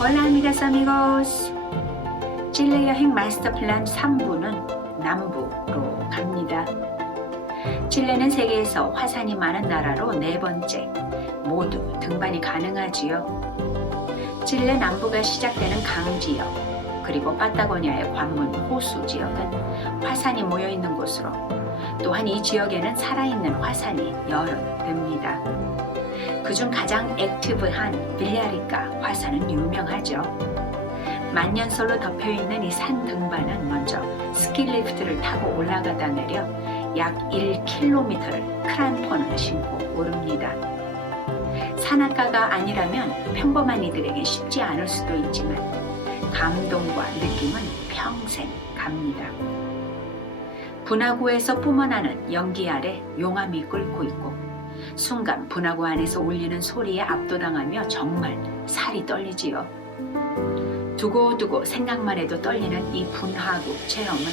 Hola amigas amigos. 칠레 여행 마스터 플랜 3부는 남부로 갑니다. 칠레는 세계에서 화산이 많은 나라로 4번째, 모두 등반이 가능하지요. 칠레 남부가 시작되는 강지역, 그리고 파타고니아의 관문 호수 지역은 화산이 모여있는 곳으로, 또한 이 지역에는 살아있는 화산이 여럿 됩니다. 그중 가장 액티브한 빌라리카 화산은 유명하죠. 만년설로 덮여있는 이 산 등반은 먼저 스키리프트를 타고 올라가다 내려 약 1km를 크람폰을 신고 오릅니다. 산악가가 아니라면 평범한 이들에게 쉽지 않을 수도 있지만 감동과 느낌은 평생 갑니다. 분화구에서 뿜어나는 연기 아래 용암이 끓고 있고 순간 분화구 안에서 울리는 소리에 압도당하며 정말 살이 떨리지요. 두고두고 생각만 해도 떨리는 이 분화구 체험은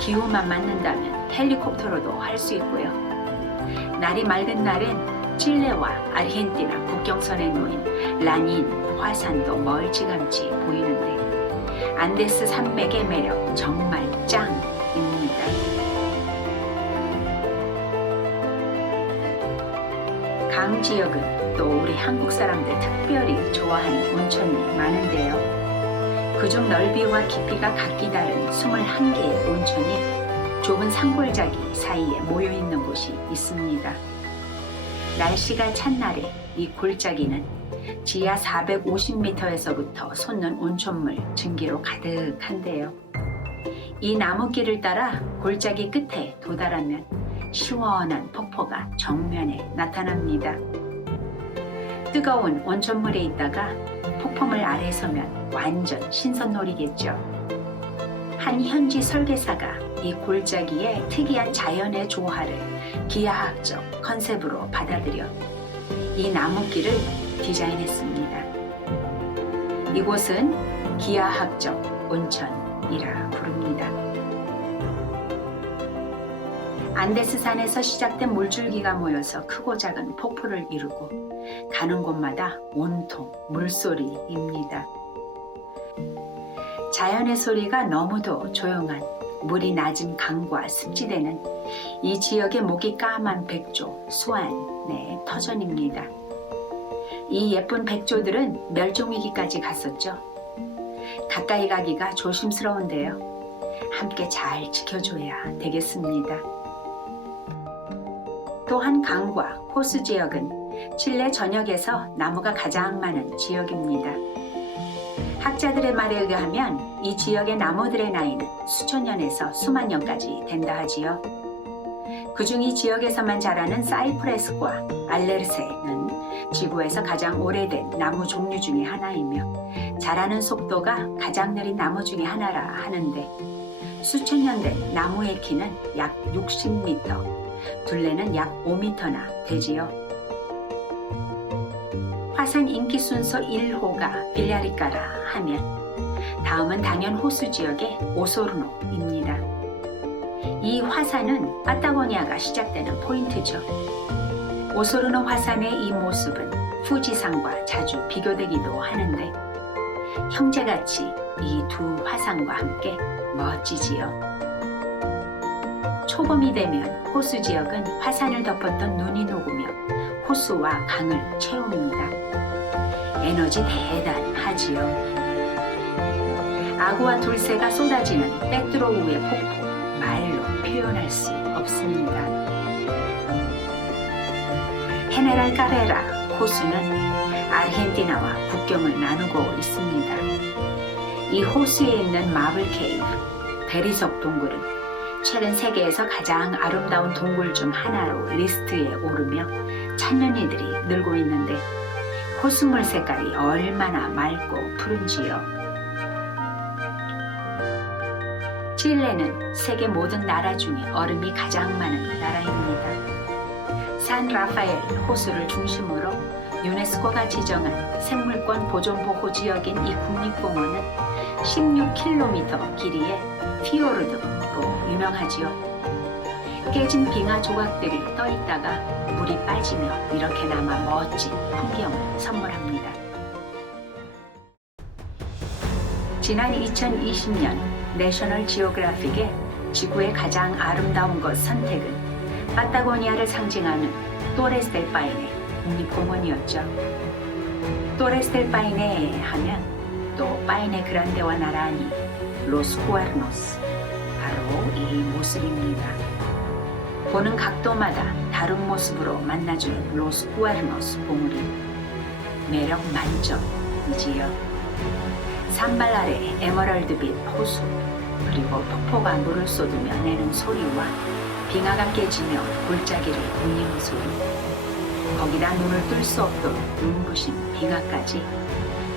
기후만 맞는다면 헬리콥터로도 할 수 있고요. 날이 맑은 날엔 칠레와 아르헨티나 국경선에 놓인 라닌 화산도 멀찌감치 보이는데 안데스 산맥의 매력 정말 짱입니다. 강 지역은 또 우리 한국 사람들 특별히 좋아하는 온천이 많은데요. 그중 넓이와 깊이가 각기 다른 21개의 온천이 좁은 산골짜기 사이에 모여있는 곳이 있습니다. 날씨가 찬 날에 이 골짜기는 지하 450m에서부터 솟는 온천물 증기로 가득한데요. 이 나무길을 따라 골짜기 끝에 도달하면 시원한 폭포가 정면에 나타납니다. 뜨거운 온천물에 있다가 폭포물 아래 서면 완전 신선놀이겠죠. 한 현지 설계사가 이 골짜기의 특이한 자연의 조화를 기하학적 컨셉으로 받아들여 이 나무길을 디자인했습니다. 이곳은 기하학적 온천이라 부릅니다. 안데스산에서 시작된 물줄기가 모여서 크고 작은 폭포를 이루고 가는 곳마다 온통 물소리입니다. 자연의 소리가 너무도 조용한 물이 낮은 강과 습지대는 이 지역의 목이 까만 백조, 수완의 터전입니다. 이 예쁜 백조들은 멸종위기까지 갔었죠. 가까이 가기가 조심스러운데요. 함께 잘 지켜줘야 되겠습니다. 또한 강과 호수 지역은 칠레 전역에서 나무가 가장 많은 지역입니다. 학자들의 말에 의하면 이 지역의 나무들의 나이는 수천 년에서 수만 년까지 된다 하지요. 그중 이 지역에서만 자라는 사이프레스과 알레르세는 지구에서 가장 오래된 나무 종류 중에 하나이며 자라는 속도가 가장 느린 나무 중에 하나라 하는데 수천 년 된 나무의 키는 약 60m, 둘레는 약 5m나 되지요. 화산 인기 순서 1호가 빌라리카라 하면 다음은 당연 호수 지역의 오소르노입니다. 이 화산은 파타고니아가 시작되는 포인트죠. 오소르노 화산의 이 모습은 후지산과 자주 비교되기도 하는데 형제같이 이 두 화산과 함께 멋지지요. 초봄이 되면 호수 지역은 화산을 덮었던 눈이 녹으며 호수와 강을 채웁니다. 에너지 대단하지요. 아구와 둘새가 쏟아지는 빼뚜로우의 폭포 말로 표현할 수 없습니다. 헤네랄 카레라 호수는 아르헨티나와 국경을 나누고 있습니다. 이 호수에 있는 마블 케이브, 대리석 동굴은 최근 세계에서 가장 아름다운 동굴 중 하나로 리스트에 오르며 천년이들이 늘고 있는데 호수물 색깔이 얼마나 맑고 푸른지요. 칠레는 세계 모든 나라 중에 얼음이 가장 많은 나라입니다. 산 라파엘 호수를 중심으로 유네스코가 지정한 생물권 보존보호 지역인 이 국립공원은 16km 길이의 피오르드로 유명하지요. 깨진 빙하 조각들이 떠 있다가 물이 빠지며 이렇게 남아 멋진 풍경을 선물합니다. 지난 2020년 내셔널 지오그래픽의 지구의 가장 아름다운 곳 선택은 파타고니아를 상징하는 또레스델파이네 국립공원이었죠. 또레스델파이네 하면 또 파이네 그란데와 나란히 로스 쿠에르노스, 바로 이 모습입니다. 보는 각도마다 다른 모습으로 만나주는 로스 쿠에르노스 봉우리, 매력 만점이지요. 산발 아래 에메랄드빛 호수, 그리고 폭포가 물을 쏟으며 내는 소리와 빙하가 깨지며 골짜기를 울리는 소리, 거기다 눈을 뜰 수 없도록 눈부신 빙하까지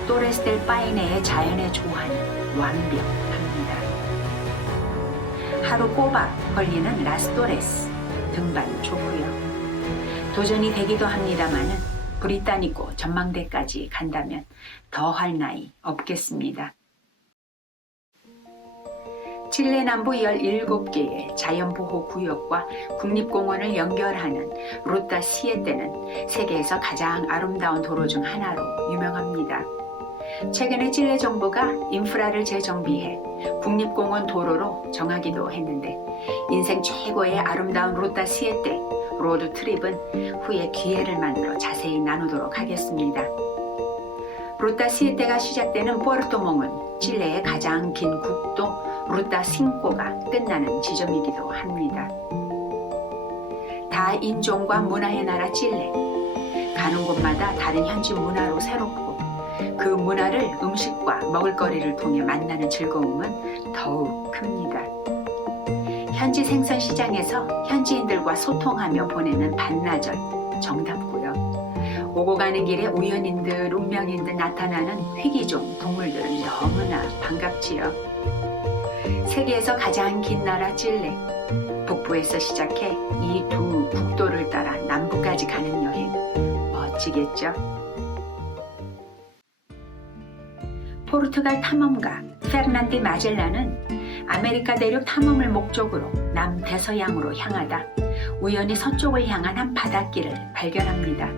또레스델파이네의 자연의 조화는 완벽합니다. 하루 꼬박 걸리는 라스토레스, 등반 좁고요. 도전이 되기도 합니다마는 브리타니코 전망대까지 간다면 더할 나위 없겠습니다. 칠레 남부 17개의 자연보호구역과 국립공원을 연결하는 루타 7는 세계에서 가장 아름다운 도로 중 하나로 유명합니다. 최근에 칠레 정부가 인프라를 재정비해 국립공원 도로로 정하기도 했는데 인생 최고의 아름다운 루타 7 로드 트립은 후에 기회를 만들어 자세히 나누도록 하겠습니다. 루타 7가 시작되는 포르토몽은 칠레의 가장 긴 국도 루타 5가 끝나는 지점이기도 합니다. 다인종과 문화의 나라 칠레, 가는 곳마다 다른 현지 문화로 새롭고 그 문화를 음식과 먹을거리를 통해 만나는 즐거움은 더욱 큽니다. 현지 생선 시장에서 현지인들과 소통하며 보내는 반나절 정답고요. 오고 가는 길에 우연인 듯 운명인 듯 나타나는 희귀종 동물들은 너무나 반갑지요. 세계에서 가장 긴 나라 칠레, 북부에서 시작해 이 두 국도를 따라 남부까지 가는 여행, 멋지겠죠? 포르투갈 탐험가 페르난디 마젤란은 아메리카 대륙 탐험을 목적으로 남대서양으로 향하다 우연히 서쪽을 향한 한 바닷길을 발견합니다.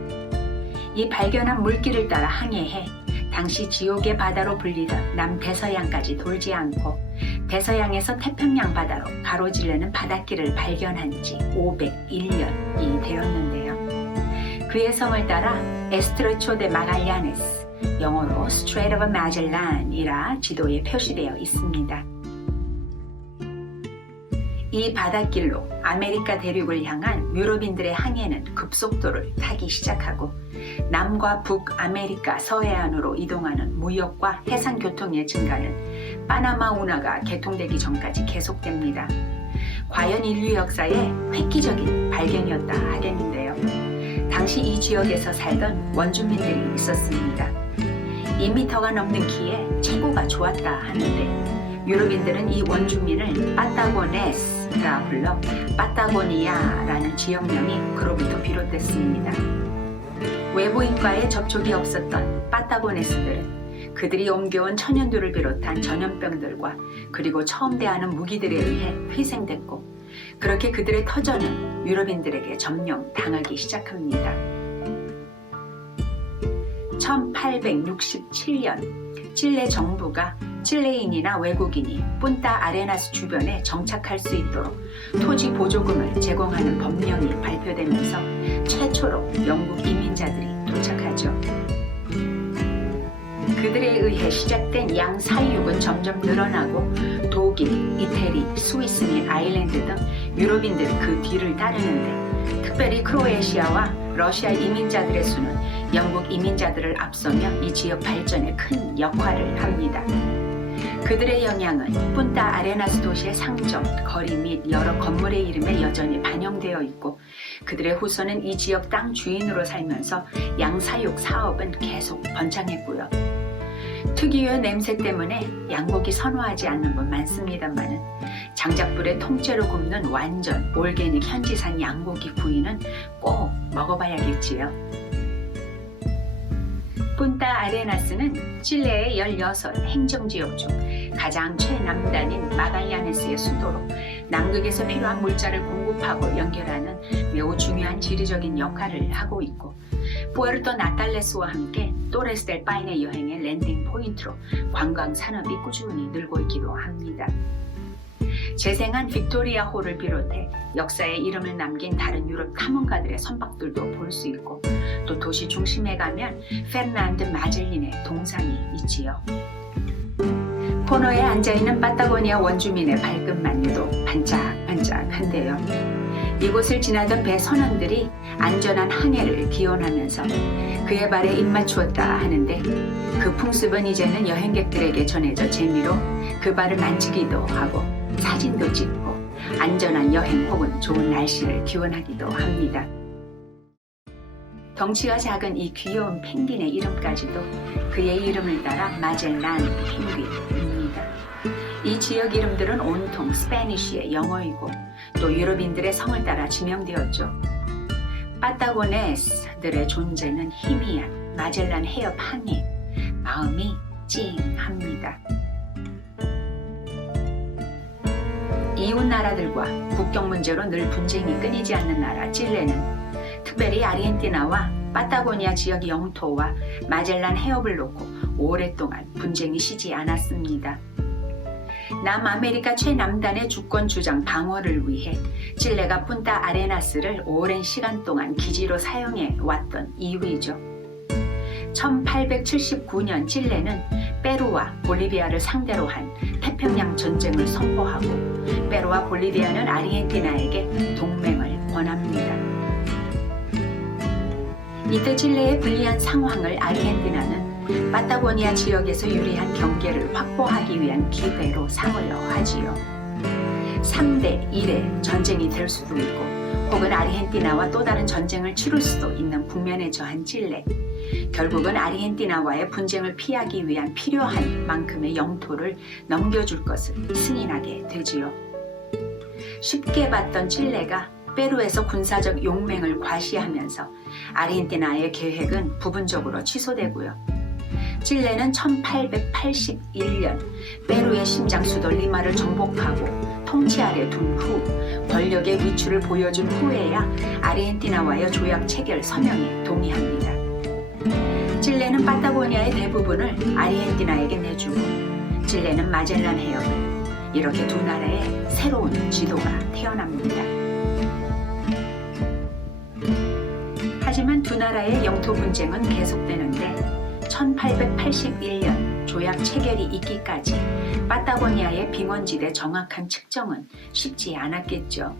이 발견한 물길을 따라 항해해 당시 지옥의 바다로 불리던 남대서양까지 돌지 않고 대서양에서 태평양 바다로 가로지르는 바닷길을 발견한 지 501년이 되었는데요. 그의 성을 따라 에스트레초 데 마갈라네스, 영어로 Strait of Magellan이라 지도에 표시되어 있습니다. 이 바닷길로 아메리카 대륙을 향한 유럽인들의 항해는 급속도를 타기 시작하고 남과 북아메리카 서해안으로 이동하는 무역과 해상교통의 증가는 파나마 운하가 개통되기 전까지 계속됩니다. 과연 인류 역사의 획기적인 발견이었다 하겠는데요. 당시 이 지역에서 살던 원주민들이 있었습니다. 2m가 넘는 키에 체구가 좋았다 하는데 유럽인들은 이 원주민을 파타고네스라 불러 파타고니아라는 지역명이 그로부터 비롯됐습니다. 외부인과의 접촉이 없었던 파타고네스들은 그들이 옮겨온 천연두를 비롯한 전염병들과 그리고 처음 대하는 무기들에 의해 희생됐고 그렇게 그들의 터전은 유럽인들에게 점령당하기 시작합니다. 1867년 칠레 정부가 칠레인이나 외국인이 푼타 아레나스 주변에 정착할 수 있도록 토지 보조금을 제공하는 법령이 발표되면서 최초로 영국 이민자들이 도착하죠. 그들에 의해 시작된 양사육은 점점 늘어나고 독일, 이태리, 스위스 및 아일랜드 등 유럽인들이 그 뒤를 따르는데 특별히 크로에시아와 러시아 이민자들의 수는 영국 이민자들을 앞서며 이 지역 발전에 큰 역할을 합니다. 그들의 영향은 푼타 아레나스 도시의 상점, 거리 및 여러 건물의 이름에 여전히 반영되어 있고 그들의 후손은 이 지역 땅 주인으로 살면서 양사육 사업은 계속 번창했고요. 특유의 냄새 때문에 양고기 선호하지 않는 분 많습니다만은 장작불에 통째로 굽는 완전 올게닉 현지산 양고기 구이는 꼭 먹어봐야겠지요. 푼타 아레나스는 칠레의 16 행정지역 중 가장 최남단인 마갈라네스의 수도로 남극에서 필요한 물자를 공급하고 연결하는 매우 중요한 지리적인 역할을 하고 있고 푸에르토 나탈레스와 함께 또레스 델 파인의 여행의 랜딩 포인트로 관광 산업이 꾸준히 늘고 있기도 합니다. 재생한 빅토리아 홀을 비롯해 역사의 이름을 남긴 다른 유럽 탐험가들의 선박들도 볼 수 있고 또 도시 중심에 가면 페르난드 마젤린의 동상이 있지요. 코너에 앉아있는 파타고니아 원주민의 발끝만해도 반짝반짝한데요. 이곳을 지나던 배 선원들이 안전한 항해를 기원하면서 그의 발에 입맞추었다 하는데 그 풍습은 이제는 여행객들에게 전해져 재미로 그 발을 만지기도 하고 사진도 찍고 안전한 여행 혹은 좋은 날씨를 기원하기도 합니다. 덩치가 작은 이 귀여운 펭귄의 이름까지도 그의 이름을 따라 마젤란 펭귄입니다. 이 지역 이름들은 온통 스페니쉬의 영어이고 또 유럽인들의 성을 따라 지명되었죠. 파타고네스들의 존재는 희미한 마젤란 해협 항해, 마음이 찡합니다. 이웃 나라들과 국경 문제로 늘 분쟁이 끊이지 않는 나라 칠레는 특별히 아르헨티나와 파타고니아 지역 영토와 마젤란 해협을 놓고 오랫동안 분쟁이 쉬지 않았습니다. 남아메리카 최남단의 주권 주장 방어를 위해 칠레가 푼타 아레나스를 오랜 시간 동안 기지로 사용해 왔던 이유이죠. 1879년 칠레는 페루와 볼리비아를 상대로 한 태평양 전쟁을 선포하고 페루와 볼리비아는 아르헨티나에게 동맹을 권합니다. 이때 칠레의 불리한 상황을 아르헨티나는 파타고니아 지역에서 유리한 경계를 확보하기 위한 기회로 삼으려 하지요. 3대 1의 전쟁이 될 수도 있고 혹은 아르헨티나와 또 다른 전쟁을 치를 수도 있는 국면에 처한 칠레. 결국은 아르헨티나와의 분쟁을 피하기 위한 필요한 만큼의 영토를 넘겨줄 것을 승인하게 되지요. 쉽게 봤던 칠레가 페루에서 군사적 용맹을 과시하면서 아르헨티나의 계획은 부분적으로 취소되고요. 칠레는 1881년 페루의 심장 수도 리마를 정복하고 통치 아래 둔 후 권력의 위치를 보여준 후에야 아르헨티나와의 조약 체결 서명에 동의합니다. 칠레는 파타고니아의 대부분을 아르헨티나에게 내주고 칠레는 마젤란 해협을 이렇게 두 나라의 새로운 지도가 태어납니다. 하지만 두 나라의 영토 분쟁은 계속되는데 1881년 조약 체결이 있기까지 파타고니아의 빙원지대 정확한 측정은 쉽지 않았겠죠.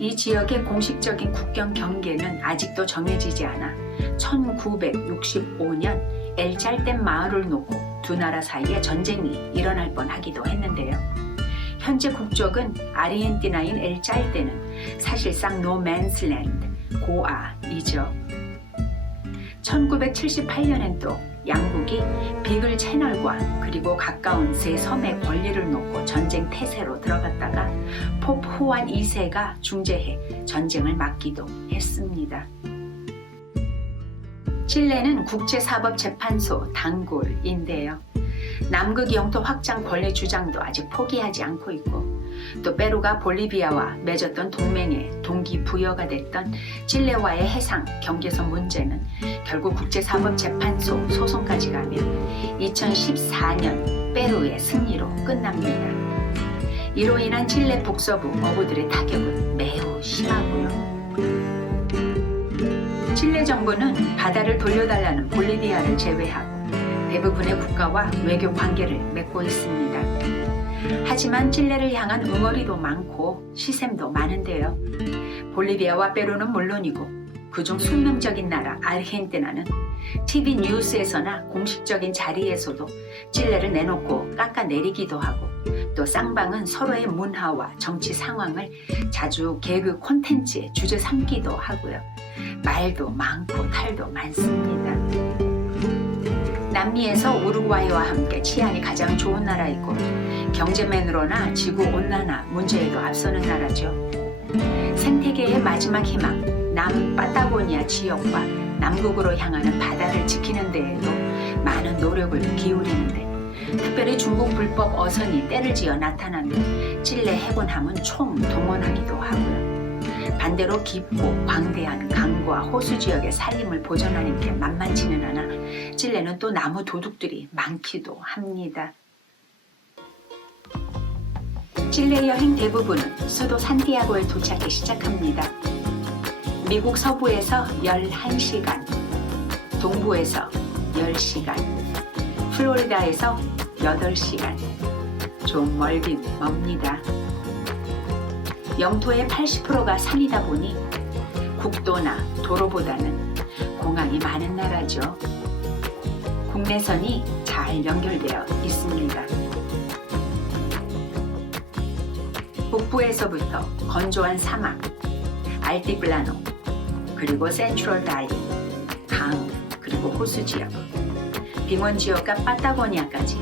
이 지역의 공식적인 국경 경계는 아직도 정해지지 않아 1965년 엘짤댐 마을을 놓고 두 나라 사이에 전쟁이 일어날 뻔하기도 했는데요. 현재 국적은 아르헨티나인 엘짤댐은 사실상 노맨슬랜드, 고아이죠. 1978년엔 또 양국이 비글 채널과 그리고 가까운 세 섬의 권리를 놓고 전쟁 태세로 들어갔다가 포프 후안 2세가 중재해 전쟁을 막기도 했습니다. 칠레는 국제사법재판소 단골인데요. 남극 영토 확장 권리 주장도 아직 포기하지 않고 있고 또 페루가 볼리비아와 맺었던 동맹의 동기부여가 됐던 칠레와의 해상 경계선 문제는 결국 국제사법재판소 소송까지 가면 2014년 페루의 승리로 끝납니다. 이로 인한 칠레 북서부 어부들의 타격은 매우 심하고요. 칠레 정부는 바다를 돌려달라는 볼리비아를 제외하고 대부분의 국가와 외교 관계를 맺고 있습니다. 하지만 칠레를 향한 응어리도 많고 시샘도 많은데요. 볼리비아와 페루는 물론이고 그중 숙명적인 나라 아르헨티나는 TV 뉴스에서나 공식적인 자리에서도 칠레를 내놓고 깎아내리기도 하고 또 쌍방은 서로의 문화와 정치 상황을 자주 개그 콘텐츠의 주제 삼기도 하고요. 말도 많고 탈도 많습니다. 남미에서 우루과이와 함께 치안이 가장 좋은 나라이고 경제면으로나 지구온난화 문제에도 앞서는 나라죠. 생태계의 마지막 희망, 남파타고니아 지역과 남극으로 향하는 바다를 지키는 데에도 많은 노력을 기울이는데 특별히 중국 불법 어선이 때를 지어 나타나면 칠레 해군함은 총동원하기도 하고요. 반대로 깊고 광대한 강과 호수 지역의 산림을 보존하는 게 만만치는 않아 칠레는 또 나무 도둑들이 많기도 합니다. 칠레 여행 대부분은 수도 산티아고에 도착해 시작합니다. 미국 서부에서 11시간, 동부에서 10시간, 플로리다에서 8시간. 좀 멀긴 멉니다. 영토의 80%가 산이다 보니 국도나 도로보다는 공항이 많은 나라죠. 국내선이 잘 연결되어 있습니다. 북부에서부터 건조한 사막, 알티플라노, 그리고 센트럴 발리, 강, 그리고 호수 지역, 빙원 지역과 파타고니아까지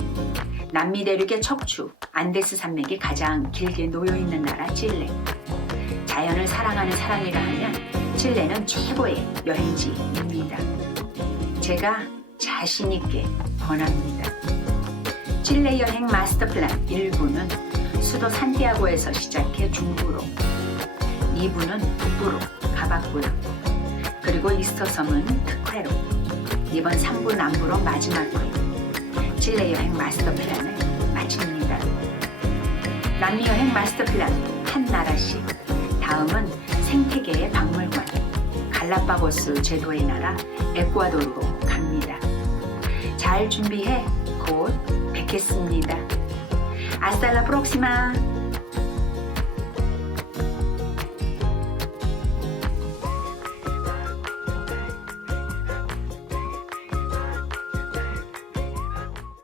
남미 대륙의 척추, 안데스 산맥이 가장 길게 놓여 있는 나라 칠레. 자연을 사랑하는 사람이라 하면 칠레는 최고의 여행지입니다. 제가 자신 있게 권합니다. 칠레 여행 마스터 플랜 1부는 수도 산티아고에서 시작해 중부로, 2부는 북부로 가봤고요. 그리고 이스터 섬은 특회로, 이번 3부 남부로 마지막으로 칠레 여행 마스터 플랜을 마칩니다. 남미 여행 마스터 플랜 한 나라씩. 다음은 생태계의 박물관, 갈라파고스 제도의 나라 에콰도르로 갑니다. 잘 준비해 곧 뵙겠습니다. Hasta la próxima.